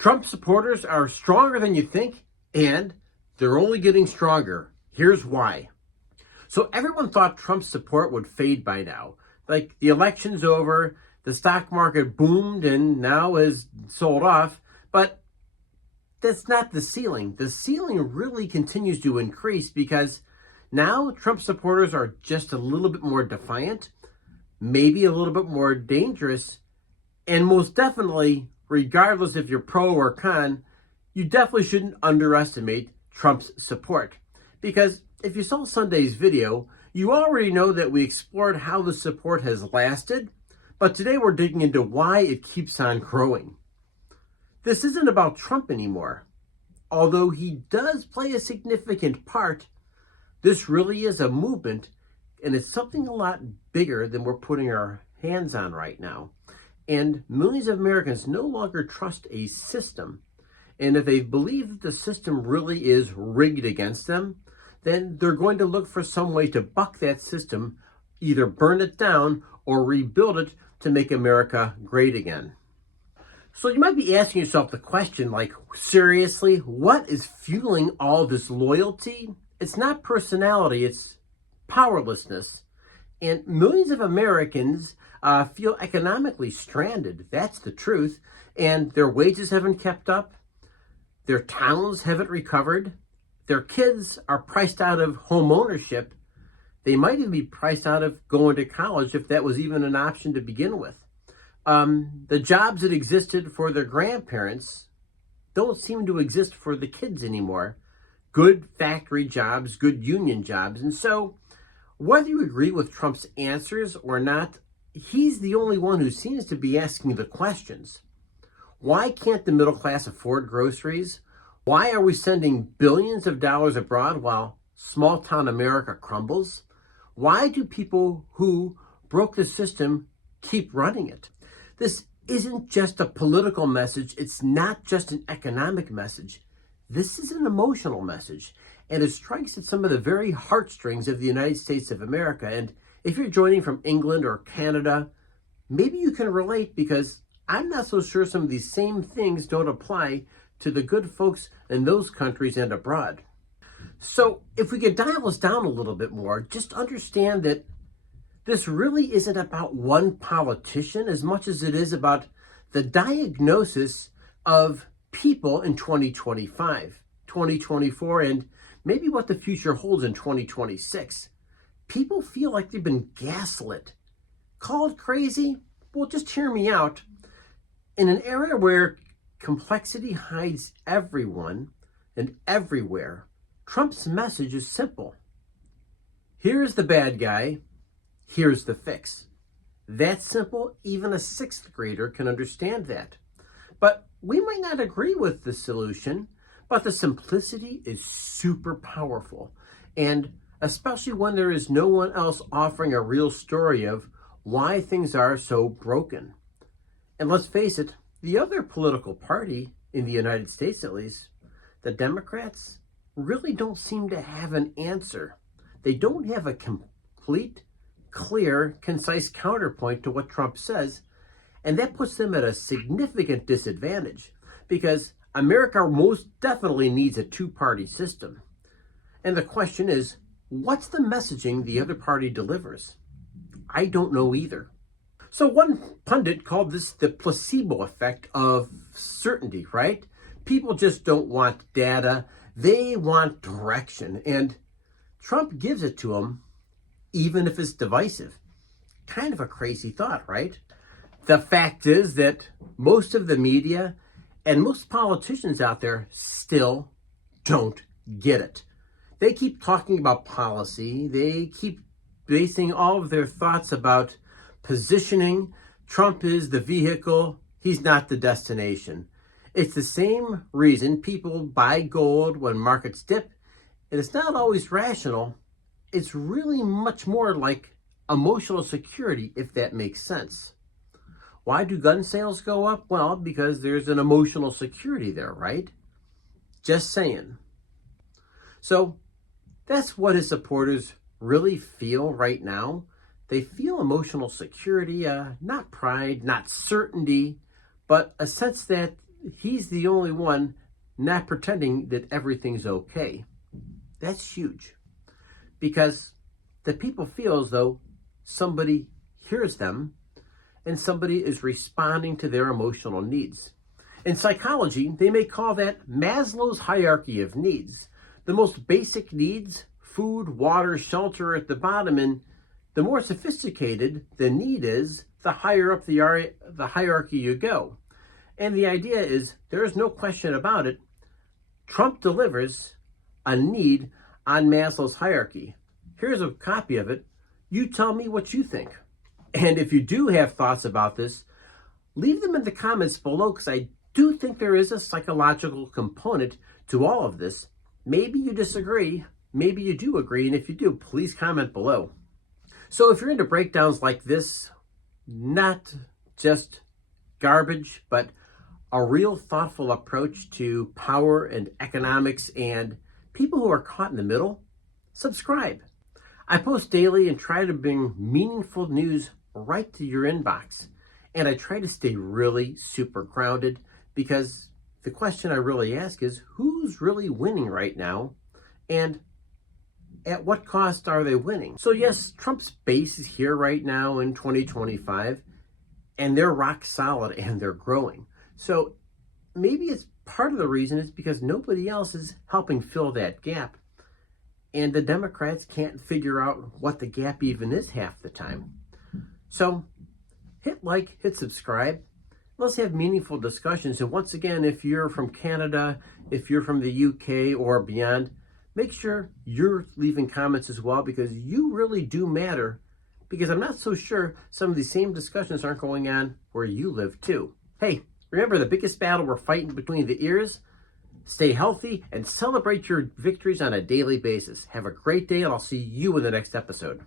Trump supporters are stronger than you think, and they're only getting stronger. Here's why. So everyone thought Trump's support would fade by now. Like, the election's over, the stock market boomed and now is sold off, but that's not the ceiling. The ceiling really continues to increase because now Trump supporters are just a little bit more defiant, maybe a little bit more dangerous, and most definitely, regardless if you're pro or con, you definitely shouldn't underestimate Trump's support. Because if you saw Sunday's video, you already know that we explored how the support has lasted, but today we're digging into why it keeps on growing. This isn't about Trump anymore. Although he does play a significant part, this really is a movement, and it's something a lot bigger than we're putting our hands on right now. And millions of Americans no longer trust a system. And if they believe that the system really is rigged against them, then they're going to look for some way to buck that system, either burn it down or rebuild it to make America great again. So you might be asking yourself the question, like, seriously, what is fueling all this loyalty? It's not personality, it's powerlessness. And millions of Americans feel economically stranded. That's the truth. And their wages haven't kept up. Their towns haven't recovered. Their kids are priced out of home ownership. They might even be priced out of going to college if that was even an option to begin with. The jobs that existed for their grandparents don't seem to exist for the kids anymore. Good factory jobs, good union jobs. And so, whether you agree with Trump's answers or not, he's the only one who seems to be asking the questions. Why can't the middle class afford groceries? Why are we sending billions of dollars abroad while small town America crumbles? Why do people who broke the system keep running it? This isn't just a political message. It's not just an economic message. This is an emotional message, and it strikes at some of the very heartstrings of the United States of America. And if you're joining from England or Canada, maybe you can relate, because I'm not so sure some of these same things don't apply to the good folks in those countries and abroad. So if we could dial this down a little bit more, just understand that this really isn't about one politician as much as it is about the diagnosis of people in 2025, 2024, and maybe what the future holds in 2026. People feel like they've been gaslit. Called crazy? Well, just hear me out. In an era where complexity hides everyone and everywhere, Trump's message is simple. Here's the bad guy. Here's the fix. That's simple. Even a sixth grader can understand that. But we might not agree with the solution, but the simplicity is super powerful. And especially when there is no one else offering a real story of why things are so broken. And let's face it, the other political party, in the United States at least, the Democrats, really don't seem to have an answer. They don't have a complete, clear, concise counterpoint to what Trump says, and that puts them at a significant disadvantage, because America most definitely needs a two-party system. And the question is, what's the messaging the other party delivers? I don't know either. So one pundit called this the placebo effect of certainty, right? People just don't want data. They want direction. And Trump gives it to them, even if it's divisive. Kind of a crazy thought, right? The fact is that most of the media and most politicians out there still don't get it. They keep talking about policy. They keep basing all of their thoughts about positioning. Trump is the vehicle. He's not the destination. It's the same reason people buy gold when markets dip. And it's not always rational. It's really much more like emotional security, if that makes sense. Why do gun sales go up? Well, because there's an emotional security there, right? Just saying. So that's what his supporters really feel right now. They feel emotional security, not pride, not certainty, but a sense that he's the only one not pretending that everything's okay. That's huge, because the people feel as though somebody hears them and somebody is responding to their emotional needs. In psychology, they may call that Maslow's hierarchy of needs. The most basic needs, food, water, shelter, are at the bottom, and the more sophisticated the need is, the higher up the hierarchy you go. And the idea is, there is no question about it, Trump delivers a need on Maslow's hierarchy. Here's a copy of it. You tell me what you think. And if you do have thoughts about this, leave them in the comments below, because I do think there is a psychological component to all of this. Maybe you disagree, maybe you do agree, and if you do, please comment below. So if you're into breakdowns like this, not just garbage, but a real thoughtful approach to power and economics and people who are caught in the middle, subscribe. I post daily and try to bring meaningful news right to your inbox. And I try to stay really super grounded, because the question I really ask is, who's really winning right now? And at what cost are they winning? So yes, Trump's base is here right now in 2025, and they're rock solid and they're growing. So maybe it's part of the reason is because nobody else is helping fill that gap. And the Democrats can't figure out what the gap even is half the time. So hit like, hit subscribe. Let's have meaningful discussions. And once again, if you're from Canada, if you're from the UK or beyond, make sure you're leaving comments as well, because you really do matter. Because I'm not so sure some of these same discussions aren't going on where you live too. Hey, remember, the biggest battle we're fighting between the ears? Stay healthy and celebrate your victories on a daily basis. Have a great day, and I'll see you in the next episode.